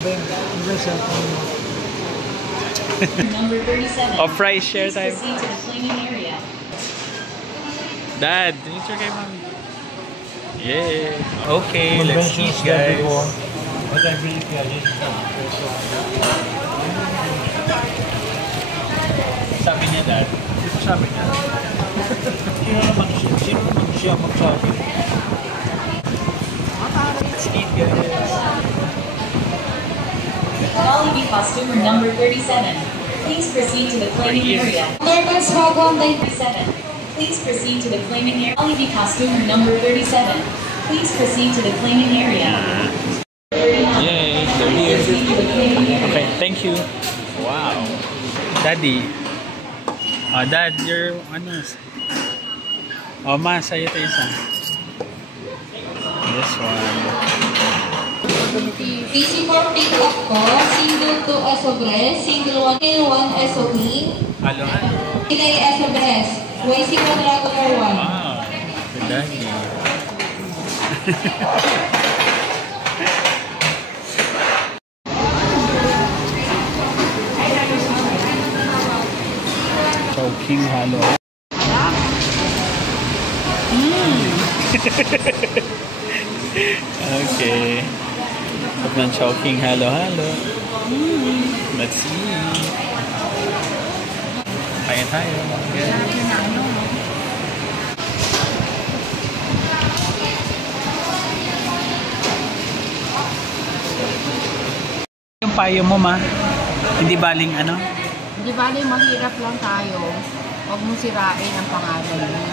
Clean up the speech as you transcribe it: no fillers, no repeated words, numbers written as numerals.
Number 37. Of fries share time. Proceed to the flaming area. Dad, picture kay mommy. Yeah. Okay, let's eat, guys. What I believe Sabi niya, Dad. Ito sabi niya. Sino naman siya magsabi? Let's eat, guys. Jollibee customer number 37. Please proceed to the flaming area. Norman's Wagon 37. Please proceed to the flaming area. Jollibee customer number 37. Please proceed to the flaming area. Yay, they're here. Proceed to the flaming area. Okay, thank you. Wow. Daddy. Oh, Dad, you're ano? Oh, Ma, sa'yo ito isa. This one. PC4 pick up ko, single 2 Esobres, single 1 Esobin, Halo-halo. Pinay Esobres, YC1 regular 1. Wow. Good Daddy. Choking halo. Okay. Pag ng choking halo-halo. Let's see. Kaya tayo. Yung payo mo, Ma? Hindi baling ano? Di bali, mahirap lang tayo. Huwag mong sirain ang pangalan mo.